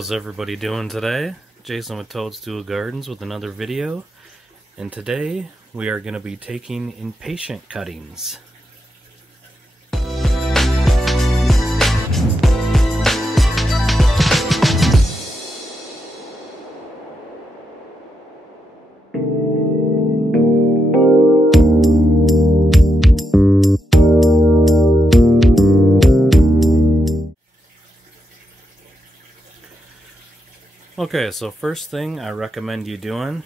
How's everybody doing today? Jason with Toadstool Gardens with another video, and today we are going to be taking Impatient cuttings. Okay, so first thing I recommend you doing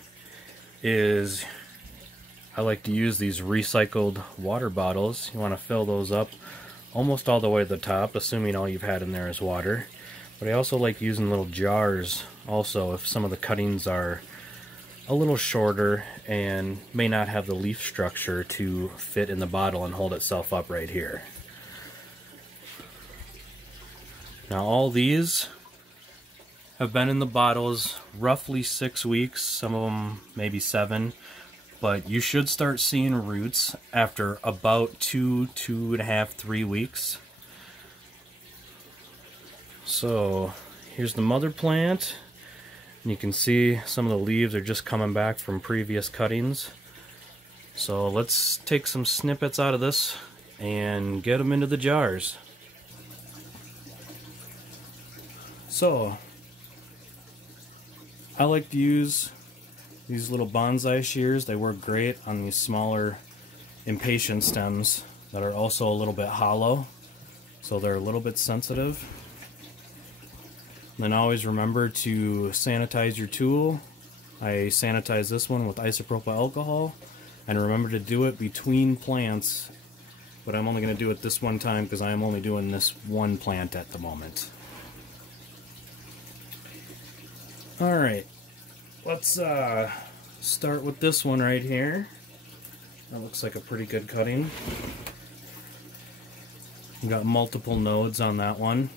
is I like to use these recycled water bottles. You want to fill those up almost all the way to the top, assuming all you've had in there is water. But I also like using little jars also if some of the cuttings are a little shorter and may not have the leaf structure to fit in the bottle and hold itself up right here. Now all these have been in the bottles roughly 6 weeks, some of them maybe 7, but you should start seeing roots after about 2.5, 3 weeks. So here's the mother plant, and you can see some of the leaves are just coming back from previous cuttings. So let's take some snippets out of this and get them into the jars. So I like to use these little bonsai shears. They work great on these smaller Impatient stems that are also a little bit hollow, so they're a little bit sensitive. And then always remember to sanitize your tool. I sanitize this one with isopropyl alcohol, and remember to do it between plants, but I'm only going to do it this one time because I am only doing this one plant at the moment. Alright, let's start with this one right here. That looks like a pretty good cutting. We've got multiple nodes on that one.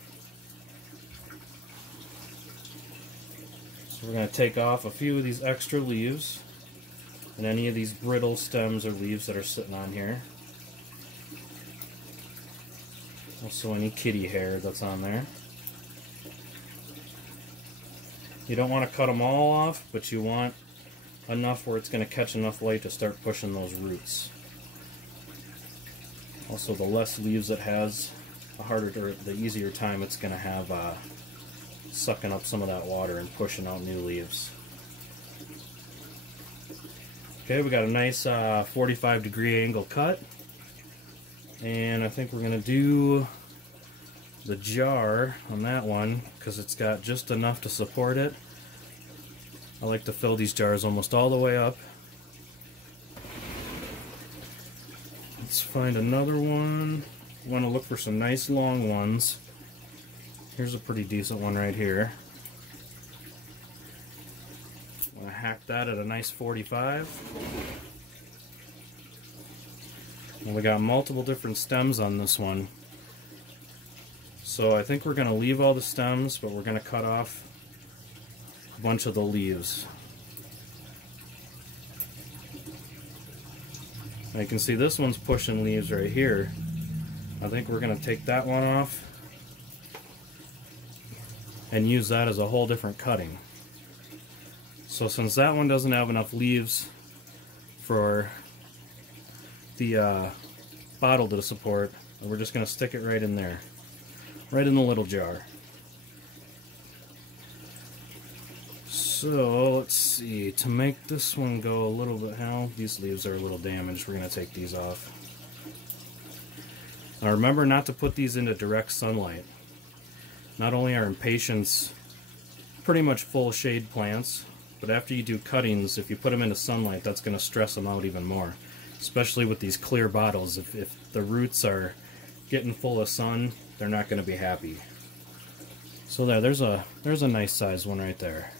So we're going to take off a few of these extra leaves and any of these brittle stems or leaves that are sitting on here. Also any kitty hair that's on there. You don't want to cut them all off, but you want enough where it's going to catch enough light to start pushing those roots. Also, the less leaves it has, the easier time it's going to have sucking up some of that water and pushing out new leaves. Okay, we got a nice 45-degree angle cut, and I think we're going to do the jar on that one because it's got just enough to support it. I like to fill these jars almost all the way up. Let's find another one. You want to look for some nice long ones. Here's a pretty decent one right here. I'm going to hack that at a nice 45. And we got multiple different stems on this one. So I think we're going to leave all the stems, but we're going to cut off a bunch of the leaves. And you can see this one's pushing leaves right here. I think we're going to take that one off and use that as a whole different cutting. So since that one doesn't have enough leaves for the bottle to support, we're just going to stick it right in there. Right in the little jar. So let's see, to make this one go a little bit, these leaves are a little damaged, we're going to take these off. Now remember not to put these into direct sunlight. Not only are Impatients pretty much full shade plants, but after you do cuttings, if you put them into sunlight, that's going to stress them out even more. Especially with these clear bottles, if the roots are getting full of sun, they're not going to be happy. So there's a nice size one right there.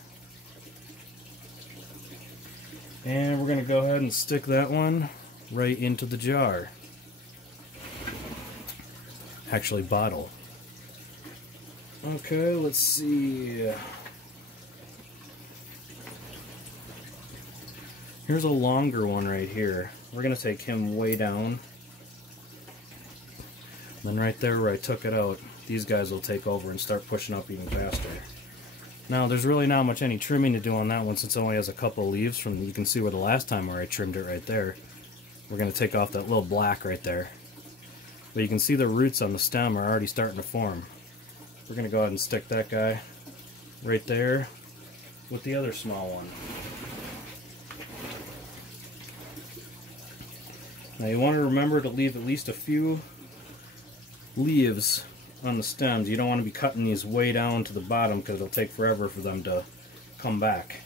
And we're going to go ahead and stick that one right into the jar. Actually, bottle. Okay, let's see. Here's a longer one right here. We're going to take him way down. Then right there where I took it out, these guys will take over and start pushing up even faster. Now there's really not much any trimming to do on that one since it only has a couple of leaves from, you can see where the last time where I trimmed it right there. We're going to take off that little black right there. But you can see the roots on the stem are already starting to form. We're going to go ahead and stick that guy right there with the other small one. Now you want to remember to leave at least a few leaves on the stems. You don't want to be cutting these way down to the bottom because it'll take forever for them to come back.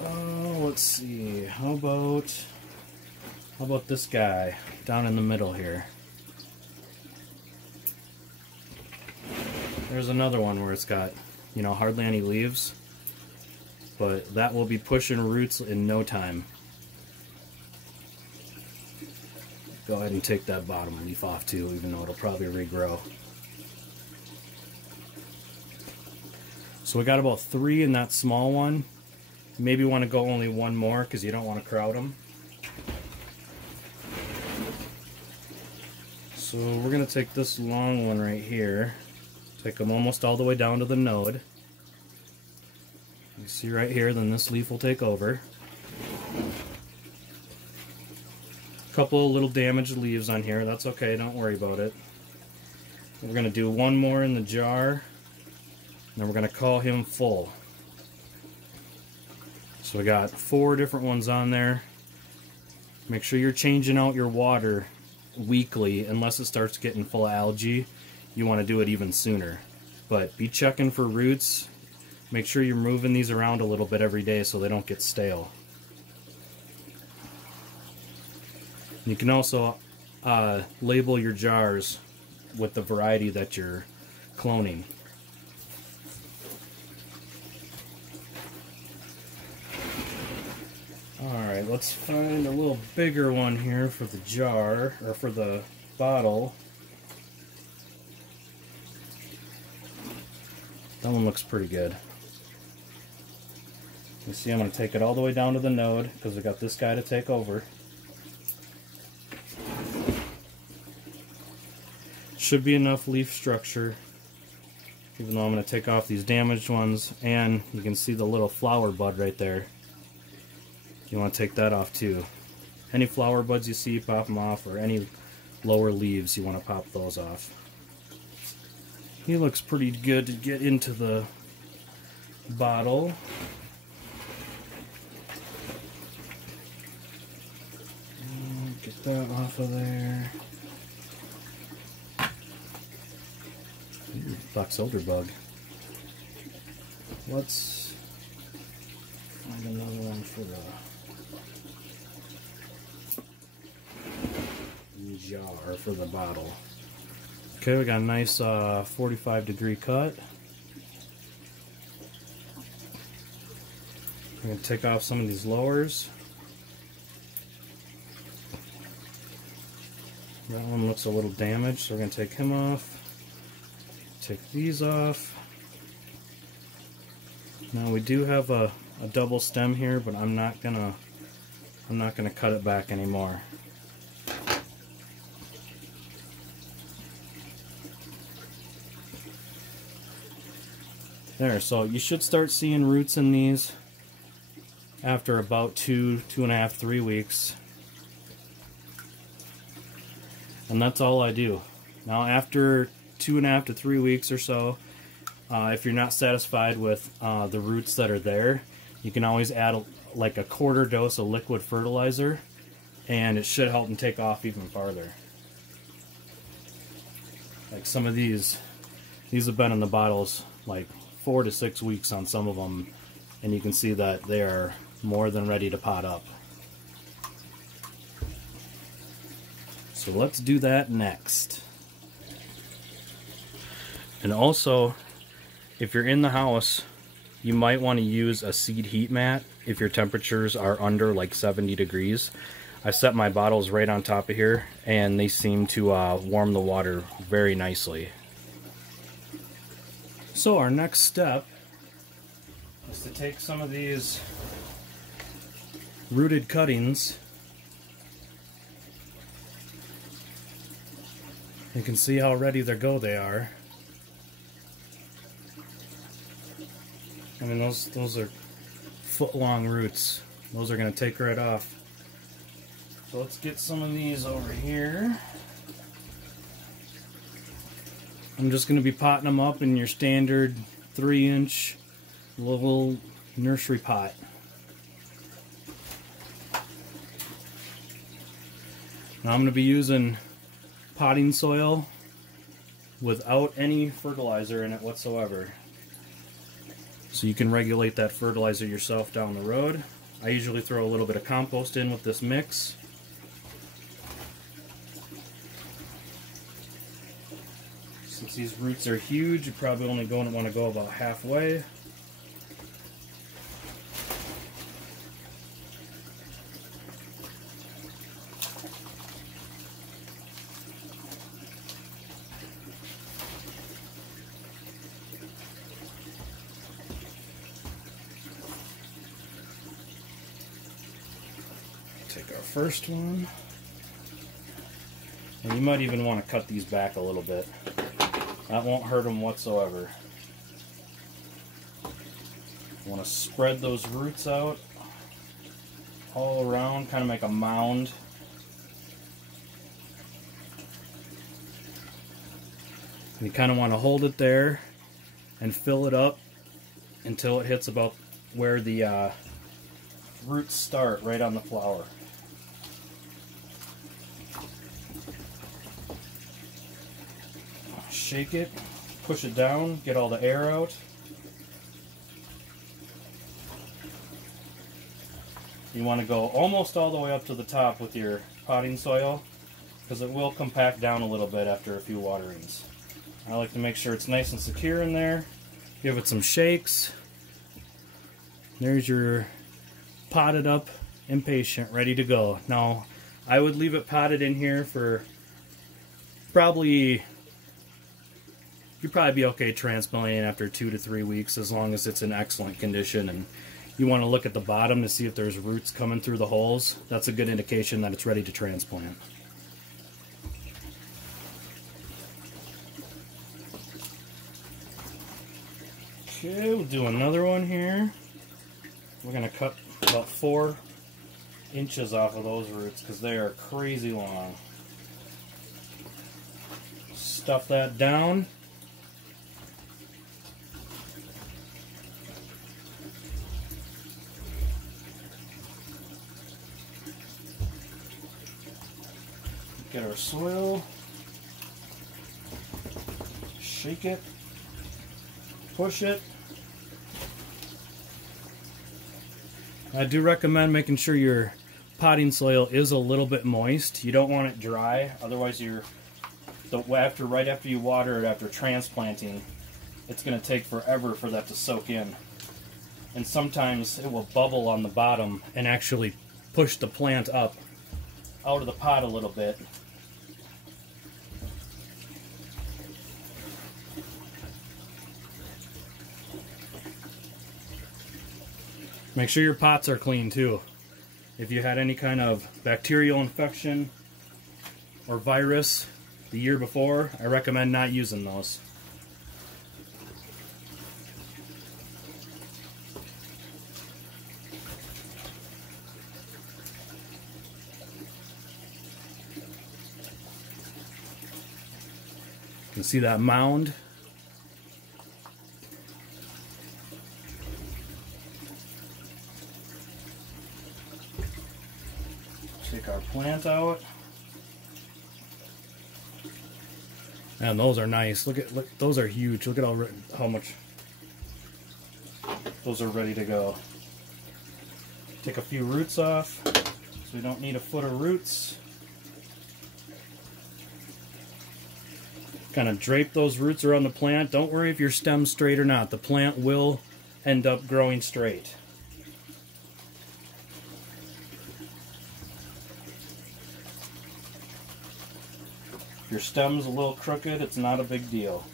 Let's see. How about this guy down in the middle here? There's another one where it's got, you know, hardly any leaves, but that will be pushing roots in no time. Go ahead and take that bottom leaf off too, even though it'll probably regrow. So we got about 3 in that small one. You maybe want to go only 1 more because you don't want to crowd them. So we're going to take this long one right here, take them almost all the way down to the node. You see right here, then this leaf will take over. Couple little damaged leaves on here, that's okay, don't worry about it. We're going to do 1 more in the jar, and then we're going to call him full. So we got 4 different ones on there. Make sure you're changing out your water weekly, unless it starts getting full of algae. You want to do it even sooner. But be checking for roots. Make sure you're moving these around a little bit every day so they don't get stale. You can also label your jars with the variety that you're cloning. Alright, let's find a little bigger one here for the jar, or for the bottle. That one looks pretty good. You see, I'm going to take it all the way down to the node because we got this guy to take over. Should be enough leaf structure, even though I'm going to take off these damaged ones, and you can see the little flower bud right there. You want to take that off too. Any flower buds you see, pop them off, or any lower leaves, you want to pop those off. He looks pretty good to get into the bottle. Get that off of there. Box elder bug. Let's find another one for the jar, for the bottle. Okay, we got a nice 45-degree cut. I'm going to take off some of these lowers. That one looks a little damaged, so we're going to take him off. Take these off. Now we do have a double stem here, but I'm not gonna cut it back anymore. There, so you should start seeing roots in these after about 2.5, 3 weeks. And that's all I do. Now after 2.5 to 3 weeks or so, if you're not satisfied with the roots that are there, you can always add like a 1/4 dose of liquid fertilizer, and it should help them take off even farther. Like some of these have been in the bottles like 4 to 6 weeks on some of them, and you can see that they are more than ready to pot up. So let's do that next. And also, if you're in the house, you might want to use a seed heat mat if your temperatures are under like 70 degrees. I set my bottles right on top of here, and they seem to warm the water very nicely. So our next step is to take some of these rooted cuttings. You can see how ready to go they are. I mean, those are foot-long roots. Those are going to take right off. So let's get some of these over here. I'm just going to be potting them up in your standard 3-inch little nursery pot. Now I'm going to be using potting soil without any fertilizer in it whatsoever. So you can regulate that fertilizer yourself down the road. I usually throw a little bit of compost in with this mix. Since these roots are huge, you probably only want to go about halfway. Take our first one. And you might even want to cut these back a little bit. That won't hurt them whatsoever. You want to spread those roots out all around, kind of make a mound. And you kind of want to hold it there and fill it up until it hits about where the roots start, right on the flower. Shake it, push it down, get all the air out. You want to go almost all the way up to the top with your potting soil, because it will compact down a little bit after a few waterings. I like to make sure it's nice and secure in there. Give it some shakes. There's your potted up Impatient, ready to go. Now, I would leave it potted in here for probably, you'd probably be okay transplanting after 2 to 3 weeks, as long as it's in excellent condition. And you want to look at the bottom to see if there's roots coming through the holes. That's a good indication that it's ready to transplant. Okay, we'll do another one here. We're going to cut about 4 inches off of those roots because they are crazy long. Stuff that down. Get our soil. Shake it. Push it. I do recommend making sure your potting soil is a little bit moist. You don't want it dry, otherwise right after you water it after transplanting, it's going to take forever for that to soak in. And sometimes it will bubble on the bottom and actually push the plant up out of the pot a little bit. Make sure your pots are clean too. If you had any kind of bacterial infection or virus the year before, I recommend not using those. You can see that mound. Take our plant out. And those are nice. Look, those are huge. Look at how much those are ready to go. Take a few roots off, so we don't need a foot of roots. Kind of drape those roots around the plant. Don't worry if your stem's straight or not. The plant will end up growing straight. If your stem's a little crooked, it's not a big deal.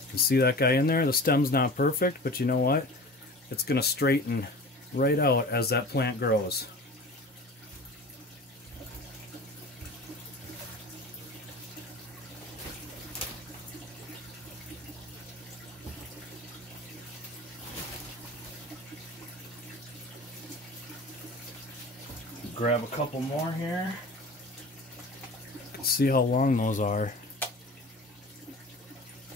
You can see that guy in there? The stem's not perfect, but you know what? It's going to straighten right out as that plant grows. Grab a couple more here. See how long those are.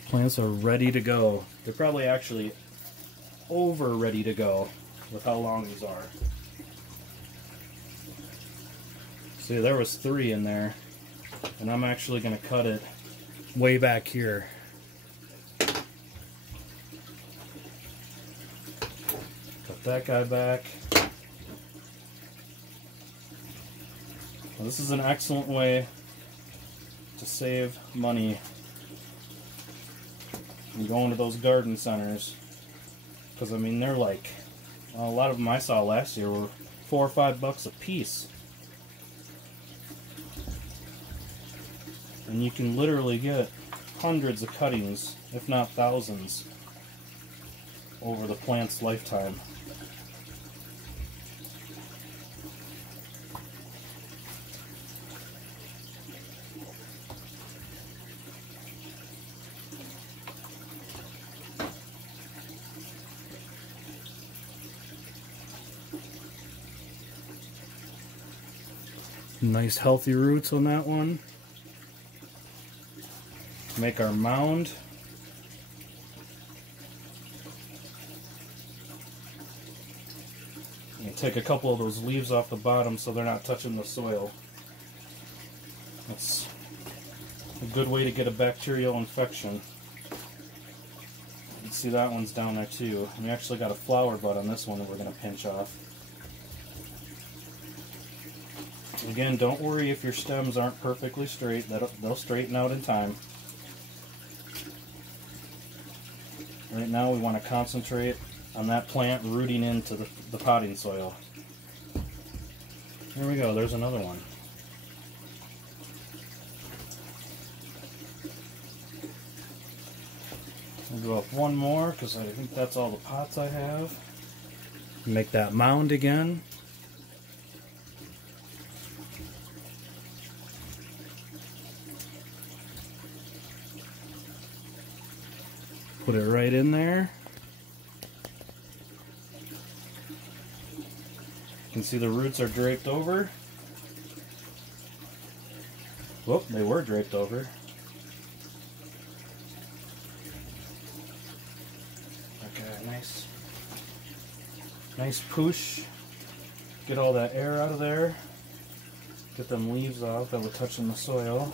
Plants are ready to go. They're probably actually over ready to go with how long these are. See, there was 3 in there, and I'm actually going to cut it way back here. Cut that guy back. Well, this is an excellent way to save money and going to those garden centers, because I mean they're like, well, a lot of them I saw last year were $4 or $5 a piece, and you can literally get hundreds of cuttings, if not thousands, over the plant's lifetime. Nice healthy roots on that one. Make our mound. And take a couple of those leaves off the bottom so they're not touching the soil. That's a good way to get a bacterial infection. You can see that one's down there too. And we actually got a flower bud on this one that we're going to pinch off. Again, don't worry if your stems aren't perfectly straight. They'll straighten out in time. Right now we want to concentrate on that plant rooting into the potting soil. There we go, there's another one. We'll go up one more because I think that's all the pots I have. Make that mound again. Put it right in there. You can see the roots are draped over. Whoop, they were draped over. Okay, nice push. Get all that air out of there. Get them leaves off that were touching the soil.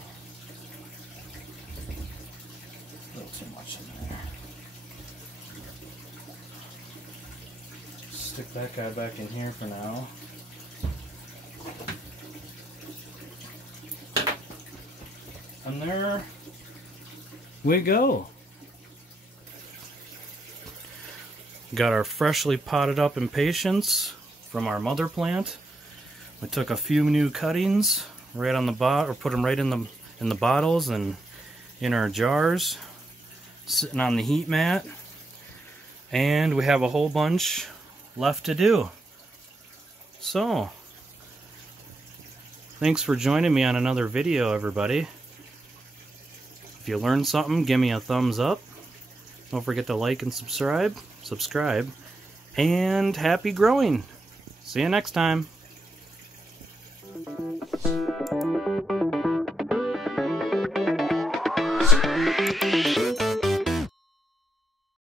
A little too much in there. Stick that guy back in here for now. And there we go. Got our freshly potted up Impatients from our mother plant. We took a few new cuttings right on the bot, or put them right in the bottles and in our jars, sitting on the heat mat. And we have a whole bunch left to do. So, thanks for joining me on another video, everybody. If you learned something, give me a thumbs up. Don't forget to like and subscribe. And happy growing. See you next time.